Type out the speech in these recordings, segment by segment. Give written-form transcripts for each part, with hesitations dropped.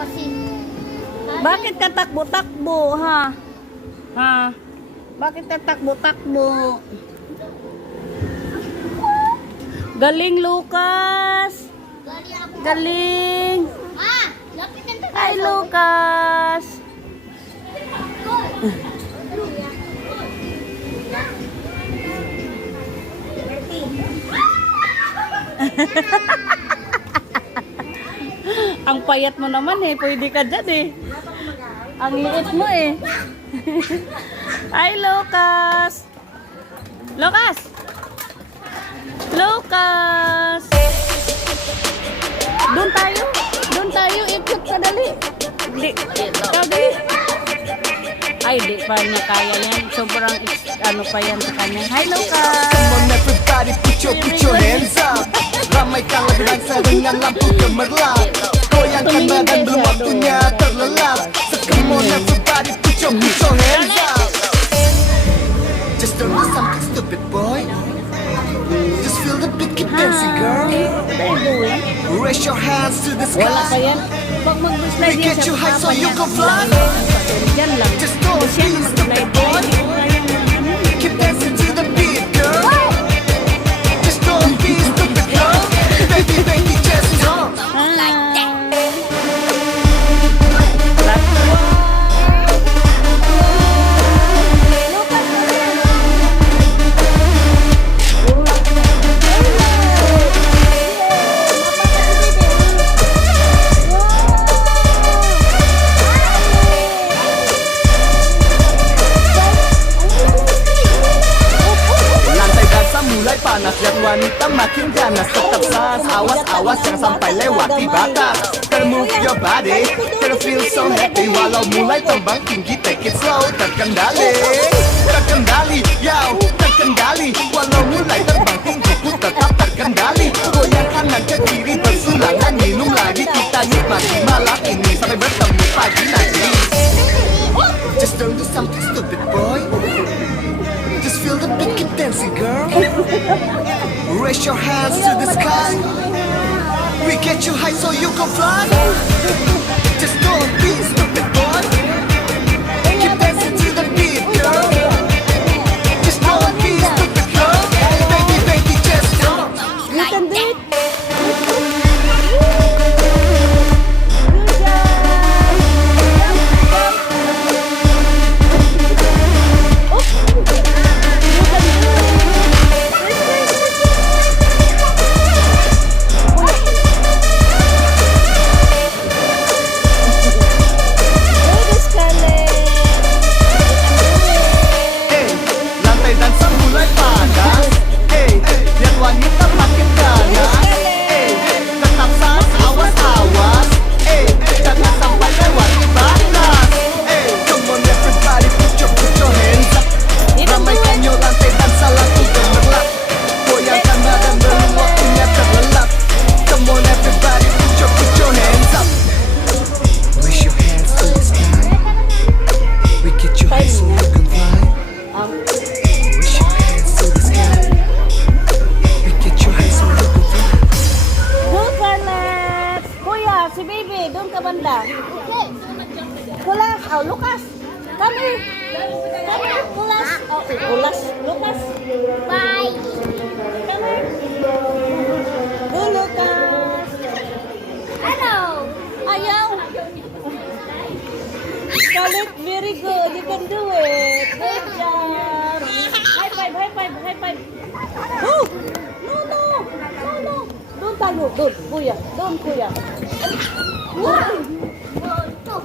kasi. Bakit ka takbo-takbo, ha? Ha? Bakit ka takbo-takbo? Galing, Lucas! Galing ako. Galing! Ah! Lapit ang tagal. Hi, Lucas! Ang payat mo naman eh. Pwede ka dyan eh. Ang liit mo eh. Hi, Lucas! Lucas! Lucas! Doon tayo. Doon tayo. Ikot ka dali. Di. Dali. Ay, di pa niya kaya yan. Sobrang ano pa yan sa kanya. Hi, Lucas! Come on everybody, put your hands up. Ramai kang berangsang dengan lampu gemerlap. Goyangkan badan belum waktunya terlelap. So come on everybody, put your hands up. Just don't do something stupid, boy. Just feel the beat, keep dancing, girl. What are you doing? Raise your hands to the Wala pa sky. yan. Pag mag-slide We yan get sa you high so papa you niya, can fly. Diyan lang. Just don't Siya na be mag-slide. stupid, boy. Hindi ko kaya ng ano. Keep dancing to the beat, girl. Just don't be stupid, girl. Baby, baby, just don't. Like that. Lantai dansa mulai panas dan wanita makin ganas. Tetap sas, awas, awas jangan sampai lewati batas. Gotta move your body, gotta feel so happy. Walau mulai terbang tinggi, take it slow. Terkendali, terkendali, yo, terkendali. Walau mulai terbang tinggi, ku tetap terkendali. Goyang kanan ke kiri bersulangan, minum lagi. Kita nikmati malam ini sampai bertemu pagi nanti. Just don't do something stupid, boy. Just feel the beat, keep dancing, girl. Raise your hands to the sky. We get you high so you can fly. Just don't be stupid, boy. Keep dancing to the beat, girl. Just don't be stupid, girl. Baby, baby, just don't. You can do it. Hey, lantai dansa mulai panas. Hey, lihat wanita makin ganas. Hey, tetap sas, awas, awas. Hey, jangan sampai lewati batas. Hey, come on everybody, put your hands up. Ramaikan yo lantai dansa lagu gemerlap. Goyangkan badan belum waktunya terlelap. Come on everybody, put your hands up. Raise your hands to the sky. We get you high so you can fly. Raise your hands to the sky. We get you high so you can fly. Go, Carlet! Kuya, si baby, doon ka banda. Kulas, oh, Lucas. Come here. Come here, Kulas. Oh, Kulas, Lucas. Bye. Come here. Go, Lucas. Hello. Ayaw. Scarlett, very good. You can do it. Good job. High five, high five, high five. Oh! No, no. No, no. Doon tayo. Doon, kuya. Doon, kuya. Wow. No.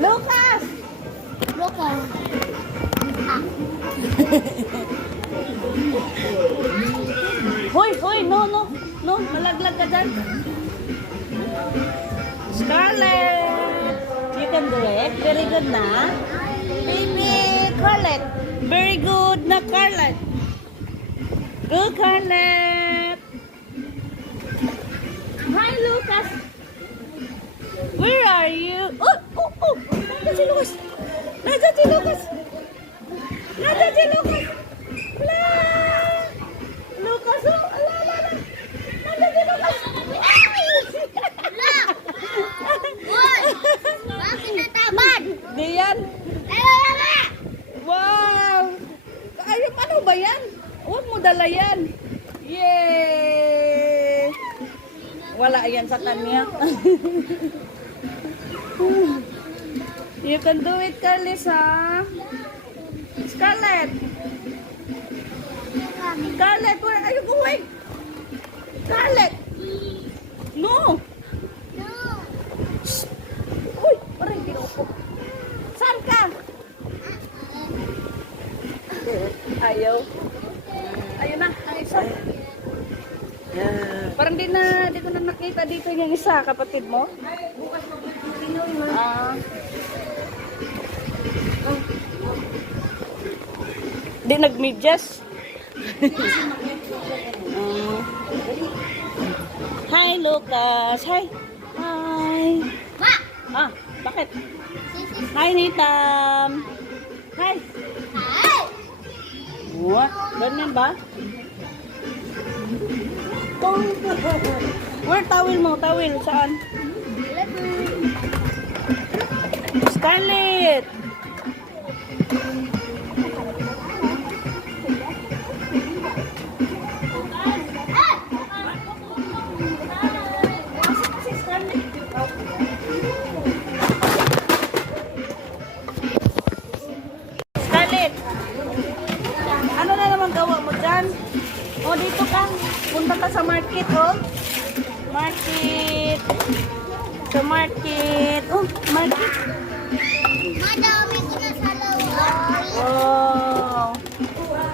Lucas! Look at. Hoy, hoy, no, no. No, malaglag ka dyan. Scarlett! You can do it. Very good na. Baby, Scarlett. Very good na, Scarlett. Good, Scarlett. Hi, Lucas. Where are you? Oh, oh, oh. Nandiyan si Lucas. Nandiyan si Lucas. Nandiyan si Lucas. Wala. Lucas, oh. Ala, ala, ala. Nandiyan si Lucas. Ay! Wala yan sa kanya. You can do it, Carlisa. Scarlett. Scarlett, where are you going? Scarlett. No. No. Uy, parang kinupo. Saan ka? Ayaw. Ayun na, ang isa. Parang di ko na nakita dito yung isa, kapatid mo. Di nag-medyas. Hi, Lucas. Hi. Hi. Ma. Bakit? Hi, Nitam. Hi. Hi. What? Ganyan ba? Where towel mo? Towel, saan? Scarlett! Scarlett! Ano na naman gawa mo dyan? O, dito ka. Punta ka sa market, oh. Market. Sa market. Oh, market. Madami ko na sa loob. Wow. Wow.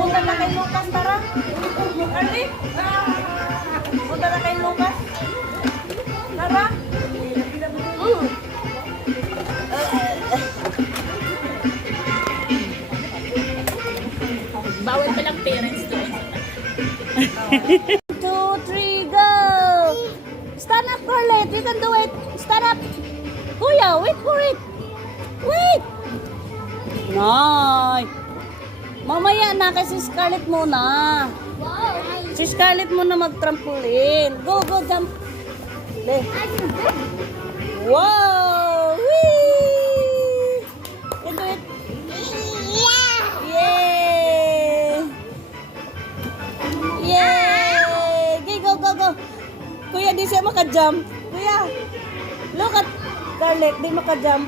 Punta na kay Lucas, tara. Early. Punta na kay Lucas. Tara. Bawal palang parents doon. 2, 3, go! Stand up, Carlet. You can do it. Stand up. Kuya, wait for it. Wait. Nice. Mamaya na kasi Scarlett muna. Wow. Si Scarlett muna mag-trampoline. Go, go, jump. Le. Wow! Whee! You do it. Yeah. Yay! Yay! Okay, go, go, go. Kuya, di siya maka-jump. Kuya, look at Scarlett, di maka-jump.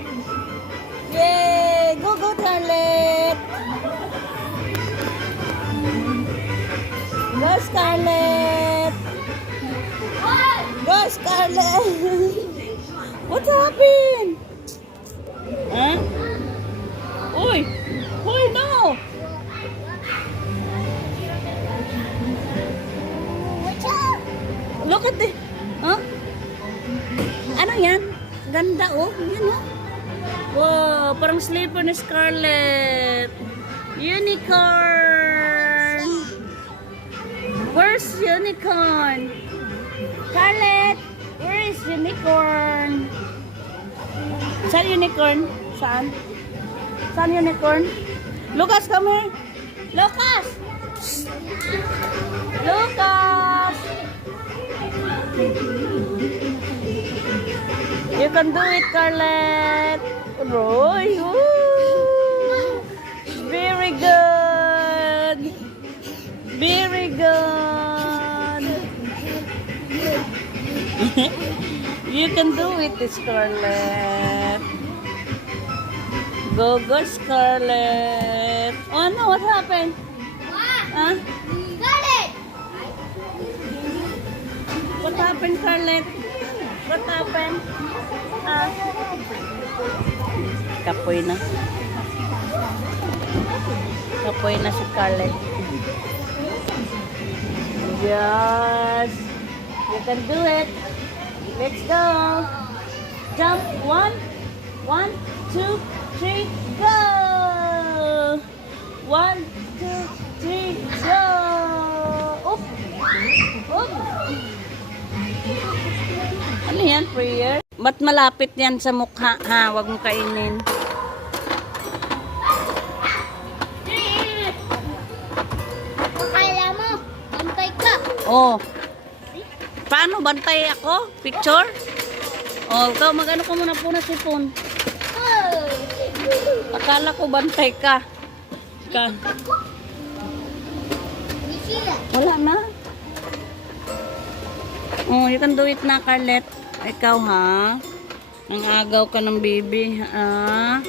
Yay! Go, go, Scarlett! Go, Scarlett! Go, Scarlett! What happened? Huh? Uy! Uy, no! Look at it. Huh? Ano yan? Ganda, oh. Yan, oh. Wow, parang slipper ni Scarlett. Unicorn! Where's unicorn? Scarlett, where is unicorn? Saan unicorn? Saan? Saan unicorn? Lucas, come here. Lucas! Lucas! You can do it, Scarlett. Roy, woo! Very good. Very good. You can do it, Scarlett. Go, go, Scarlett. Oh no, what happened? Huh? Got it. What happened, Scarlett? What happened? Kapoy na. Kapoy na si Scarlett. Yes. You can do it. Let's go. Jump. 1, 2, 3, go. 1, 2, 3, go. Up. Up. Ano yan, prayer? Ba't malapit yan sa mukha, ha? Huwag mo kainin. Oh. Paano? Bantay ako? Picture? Oh, ikaw mag-ano ka muna po na sipon. Akala ko bantay ka. Di sila. Wala na. Oh, you can do it na, Carlet. Ikaw, ha? Nang agaw ka ng baby, ha?